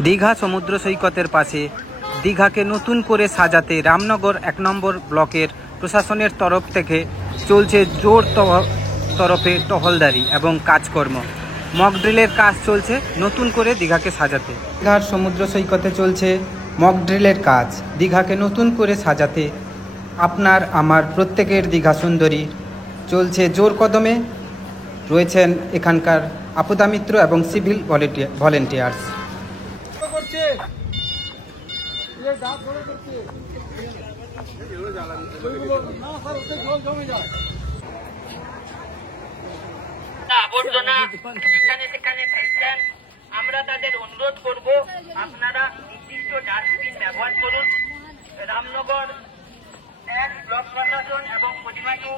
দীঘা সমুদ্র সৈকতের পাশে দীঘাকে নতুন করে সাজাতে রামনগর 1 নম্বর ব্লকের প্রশাসনের তরফ থেকে চলছে জোর তরফে টহলদারি এবং কাজকর্ম। মক ড্রিলের কাজ চলছে নতুন করে দীঘাকে সাজাতে। দীঘার সমুদ্র সৈকতে চলছে মক ড্রিলের কাজ। দীঘাকে নতুন করে সাজাতে আপনার আমার প্রত্যেকের দীঘা সুন্দরী চলছে জোর কদমে। রয়েছেন এখানকার আপদা মিত্র এবং সিভিল ভলেন্টিয়ার্স। আবর্জনা যেখানে সেখানে ফেলছেন, আমরা তাদের অনুরোধ করব আপনারা নির্দিষ্ট ডাস্টবিন ব্যবহার করুন। রামনগর 1 ব্লক প্রশাসন এবং প্রতিমাটু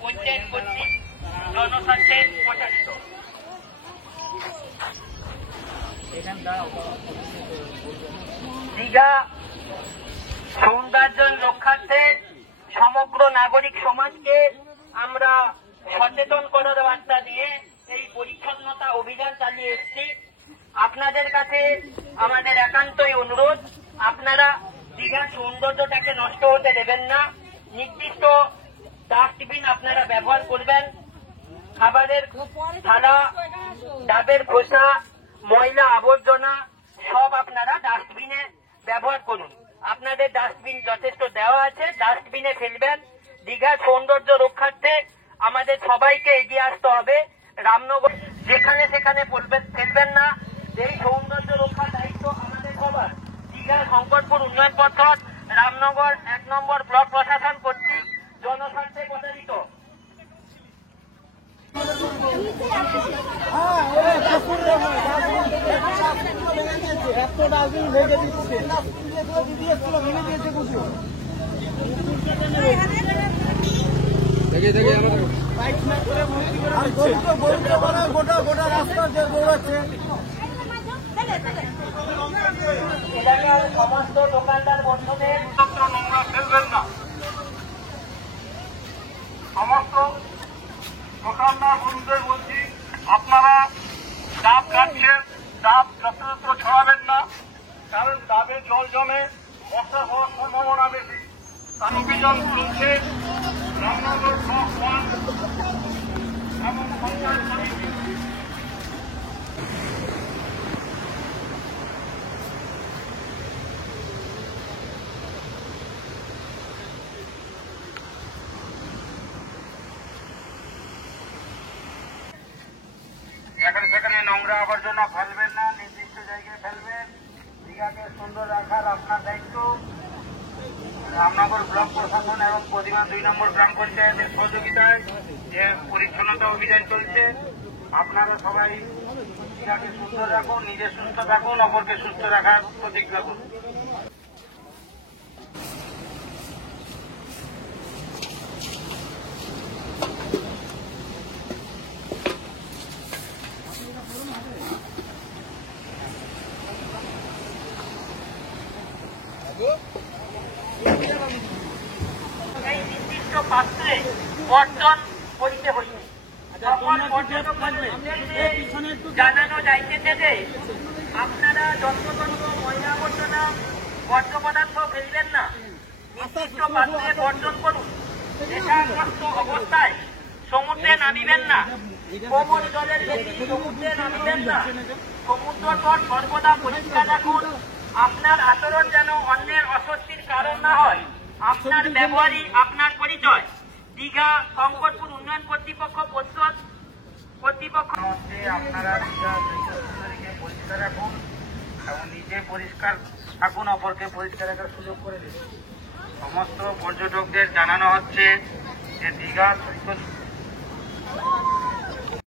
পঞ্চায়েত কর্তৃক জনস্বার্থে প্রচারিত। দীঘা সৌন্দর্য রক্ষার্থে সমগ্র নাগরিক সমাজকে আমরা সচেতন করার বার্তা দিয়ে এই পরিচ্ছন্নতা অভিযান চালিয়ে এসেছি। আপনাদের কাছে আমাদের একান্তই অনুরোধ, আপনারা দীঘার সৌন্দর্যটাকে নষ্ট হতে দেবেন না। নির্দিষ্ট ডাস্টবিন আপনারা ব্যবহার করবেন। খাবারের থালা, ডাবের খোসা, ময়লা আবর্জনা সব আপনারা ডাস্টবিনে ব্যবহার করুন। আপনাদের ডাস্টবিন যথেষ্ট দেওয়া আছে, ডাস্টবিনে ফেলবেন। দীঘার সৌন্দর্য রক্ষার্থে আমাদের সবাইকে এগিয়ে আসতে হবে। রামনগর যেখানে সেখানে ফেলবেন না। এই সৌন্দর্য রক্ষার দায়িত্ব আমাদের সবার। দীঘা শঙ্করপুর উন্নয়ন পর্ষদ, রামনগর 1 নম্বর ব্লক প্রশাসন কর্তৃক জনস্বার্থে প্রচারিত। এলাকার সমস্ত দোকানদার বন্ধুদের নোংরা ফেলবেন না। সমস্ত দোকানদার বন্ধুদের বলছি, আপনারা ডাব কাটছেন, ডাব যত্রতত্র ছড়াবেন না, কারণ ডাবে জল জমে মশা হওয়ার সম্ভাবনা বেশি। তার অভিযান চলছে রামনগর ব্লক 1 এবং পঞ্চায়েত সমিতি। সেখানে নোংরা আবর্জনা ফেলবেন না, নির্দিষ্ট জায়গায় ফেলবেন। দীঘাকে সুন্দর রাখার আপনার দায়িত্ব। রামনগর ব্লক প্রশাসন এবং প্রতিমা 2 নম্বর গ্রাম পঞ্চায়েতের সহযোগিতায় যে পরিচ্ছন্নতা অভিযান চলছে, আপনারা সবাই দীঘাকে সুন্দর রাখুন, নিজে সুস্থ থাকুন, অপরকে সুস্থ রাখার প্রতিজ্ঞা করুন। এই নির্দিষ্ট পাত্রে বর্জন করিতে হইবে। জানানো যাইতেছে যে আপনারা যন্ত্রতন্ত্র, ময়লা আবর্জনা, বর্জ্য পদার্থ ফেলবেন না, নির্দিষ্ট পাত্রে বর্জন করুন। নেশাগ্রস্ত অবস্থায় সমুদ্রে নামিবেন না। কোমল জলের বেশি সমুদ্রে নামিবেন না। সমুদ্র তট সর্বদা পরিষ্কার রাখুন। আপনার আচরণ যেন অন্যের অস্বস্তির কারণ না হয়। আপনার ব্যবহারই আপনার পরিচয়। দীঘা শঙ্করপুর উন্নয়ন কর্তৃপক্ষ আপনারা দীঘা সৈকতকে পরিষ্কার রাখুন এবং নিজে পরিষ্কার থাকুন, অপরকে পরিষ্কার রাখার সুযোগ করে দিন। সমস্ত পর্যটকদের জানানো হচ্ছে যে দীঘা সৈকত